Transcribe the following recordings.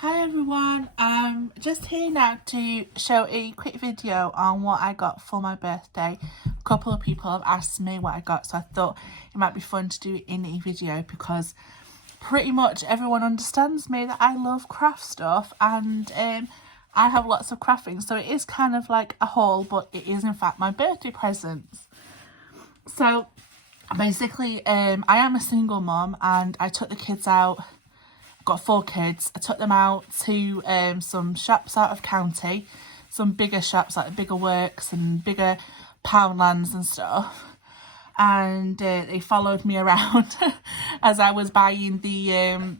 Hi everyone, I'm just here now to show a quick video on what I got for my birthday. A couple of people have asked me what I got, so I thought it might be fun to do it in a video because pretty much everyone understands me that I love craft stuff, and I have lots of craft things, so it is kind of like a haul, but it is in fact my birthday presents. So basically I am a single mum and I took the kids out. Got 4 kids. I took them out to some shops out of county, some bigger shops like bigger works and bigger Poundlands and stuff, and they followed me around as I was buying the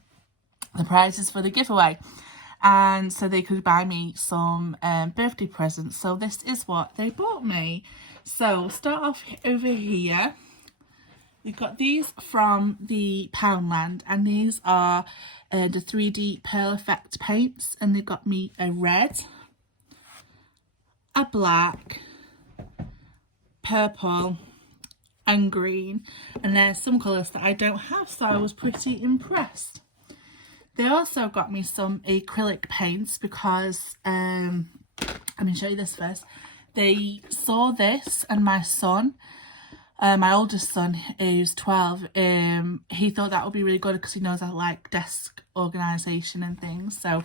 prizes for the giveaway, and so they could buy me some birthday presents. So this is what they bought me. So start off over here. We've got these from the Poundland, and these are the 3D Pearl Effect paints, and they've got me a red, a black, purple and green, and there's some colours that I don't have, so I was pretty impressed. They also got me some acrylic paints because, I'm going to show you this first. They saw this, and my son, my oldest son, who's 12, he thought that would be really good because he knows I like desk organisation and things. So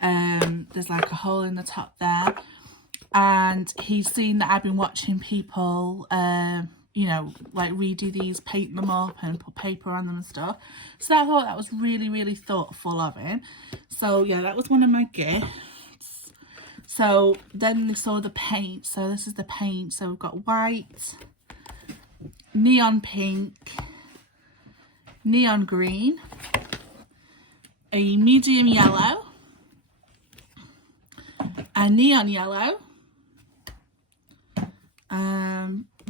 there's like a hole in the top there, and he's seen that I've been watching people you know, like redo these, paint them up and put paper on them and stuff. So I thought that was really thoughtful of him. So yeah, that was one of my gifts. So then they saw the paint. So this is the paint. So we've got white, neon pink, neon green, a medium yellow, a neon yellow,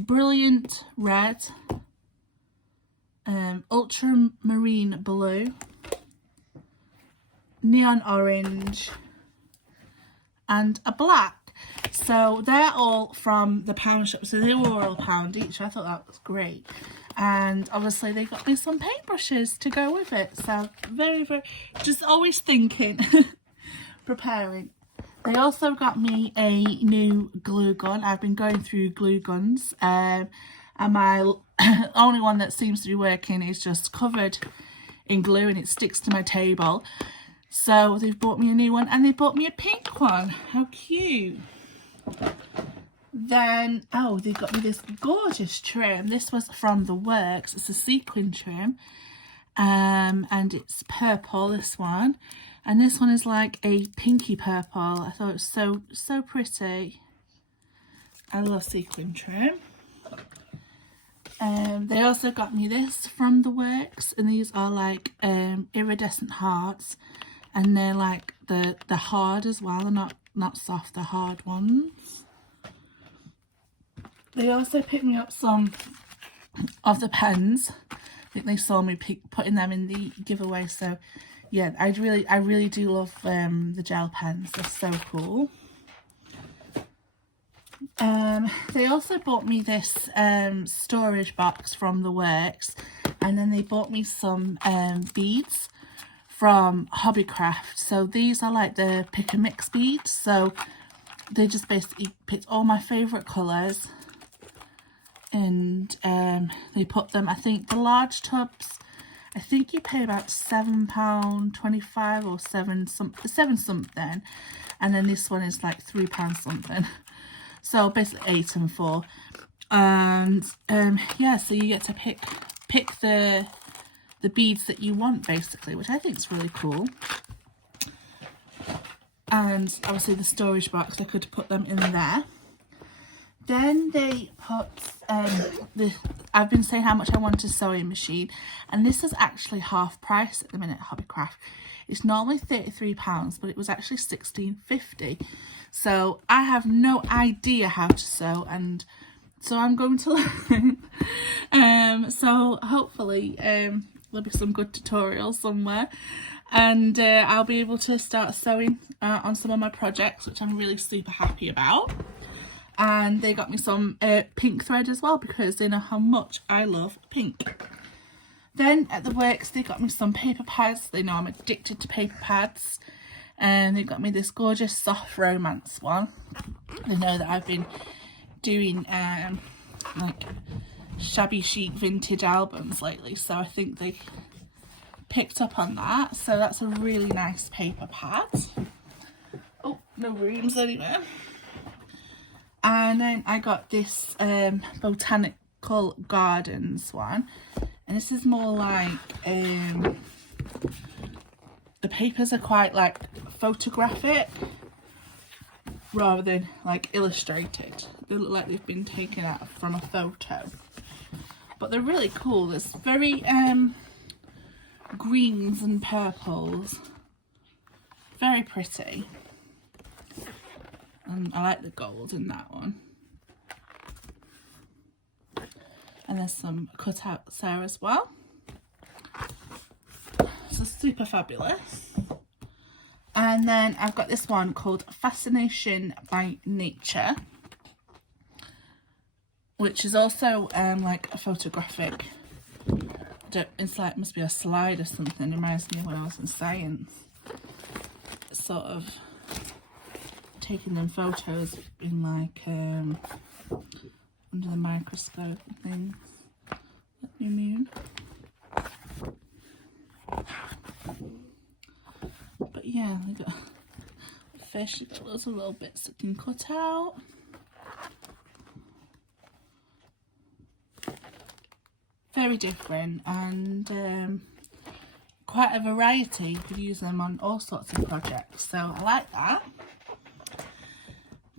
brilliant red, ultramarine blue, neon orange, and a black. So they're all from the pound shop, so they were all £1 each. I thought that was great, and obviously they got me some paintbrushes to go with it. So very just always thinking, preparing. They also got me a new glue gun. I've been going through glue guns, and my only one that seems to be working is just covered in glue and it sticks to my table. So they've bought me a new one, and they bought me a pink one. How cute. Then, oh, they got me this gorgeous trim. This was from the works. It's a sequin trim, and it's purple, this one, and this one is like a pinky purple. I thought it was so pretty. I love sequin trim. They also got me this from the works, and these are like iridescent hearts, and they're like the hard as well. They're not soft, the hard ones. They also picked me up some of the pens. I think they saw me putting them in the giveaway. So yeah, I really do love the gel pens. They're so cool. They also bought me this storage box from the works, and then they bought me some beads from Hobbycraft. So these are like the pick and mix beads. So they just basically picked all my favourite colours, and they put them, I think the large tubs, I think you pay about £7.25 or seven something, and then this one is like £3 something. So basically 8 and 4, and yeah, so you get to pick the beads that you want basically, which I think is really cool. And obviously the storage box, I could put them in there. Then they put I've been saying how much I want a sewing machine, and this is actually half price at the minute at Hobbycraft. It's normally £33, but it was actually £16.50. So I have no idea how to sew, and so I'm going to learn. So hopefully there'll be some good tutorials somewhere, and I'll be able to start sewing on some of my projects, which I'm really super happy about. And they got me some pink thread as well, because they know how much I love pink. Then at the works they got me some paper pads. They know I'm addicted to paper pads. and they got me this gorgeous soft romance one. They know that I've been doing like shabby chic vintage albums lately, so I think they picked up on that. So that's a really nice paper pad. Oh, no rooms anywhere. And then I got this Botanical Gardens one, and this is more like the papers are quite like photographic rather than like illustrated. They look like they've been taken out from a photo, but they're really cool. There's very greens and purples, very pretty, and I like the gold in that one. And there's some cutouts there as well. So super fabulous. And then I've got this one called Fascination by Nature, which is also like a photographic. It's like, must be a slide or something. It reminds me of when I was in science. Sort of taking them photos in like under the microscope and things. Let me moon. But yeah, we got a fish. You've got lots of little bits that can cut out. Very different, and quite a variety. You could use them on all sorts of projects, so I like that.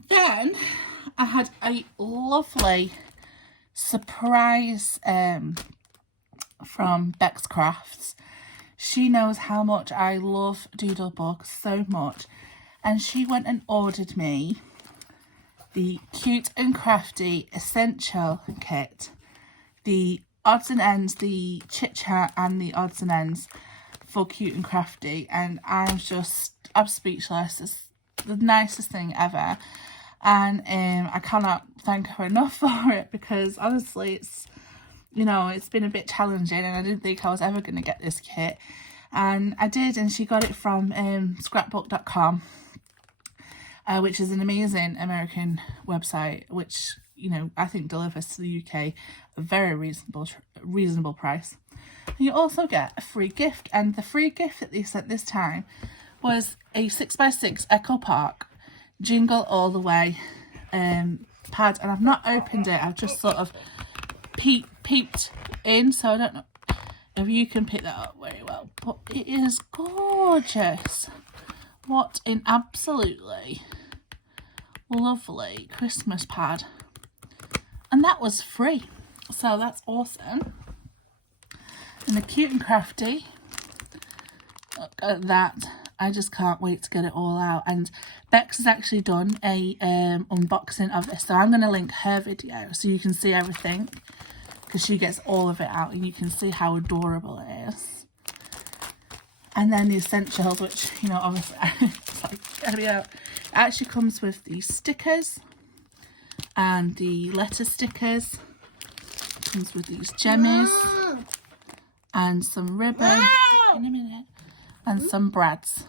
Then I had a lovely surprise from Bex Crafts. She knows how much I love Doodlebug so much, and she went and ordered me the Cute and Crafty Essential Kit, the odds and ends, the chit chat and the odds and ends for Cute and Crafty, and I'm speechless. It's the nicest thing ever, and I cannot thank her enough for it, because honestly it's, you know, it's been a bit challenging and I didn't think I was ever going to get this kit, and I did, and she got it from scrapbook.com, which is an amazing American website, which, you know, I think delivers to the UK a very reasonable price. And you also get a free gift, and the free gift that they sent this time was a 6x6 Echo Park Jingle All the Way pad, and I've not opened it. I've just sort of peeped in, so I don't know if you can pick that up very well, but it is gorgeous. What an absolutely lovely Christmas pad, and that was free, so that's awesome. And the Cute and Crafty, look at that. I just can't wait to get it all out, and Bex has actually done a unboxing of this, so I'm going to link her video so you can see everything, because she gets all of it out and you can see how adorable it is. And then the essentials, which, you know, obviously it's like, get me out. It actually comes with these stickers and the letter stickers. It comes with these jemmies and some ribbon in a minute, and some brads.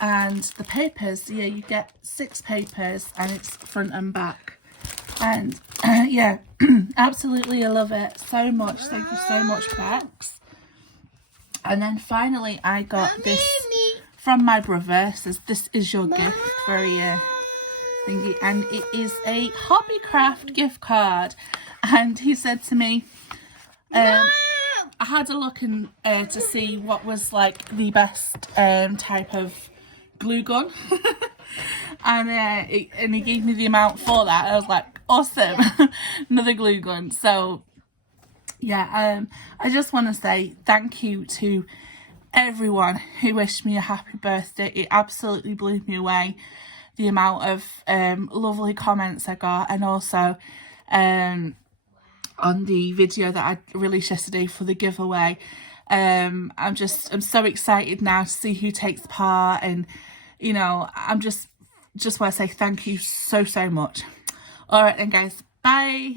And the papers, yeah, you get 6 papers and it's front and back. And yeah, absolutely, I love it so much. Thank you so much, Bex. And then finally I got this from my brother. It says, "This is your gift," very thingy, and it is a Hobbycraft gift card. And he said to me, I had a look in to see what was like the best type of glue gun. And he gave me the amount for that. I was like, awesome. Another glue gun. So yeah, I just want to say thank you to everyone who wished me a happy birthday. It absolutely blew me away, the amount of lovely comments I got, and also on the video that I released yesterday for the giveaway. I'm so excited now to see who takes part, and you know, I'm just want to say thank you so much. All right then guys, bye.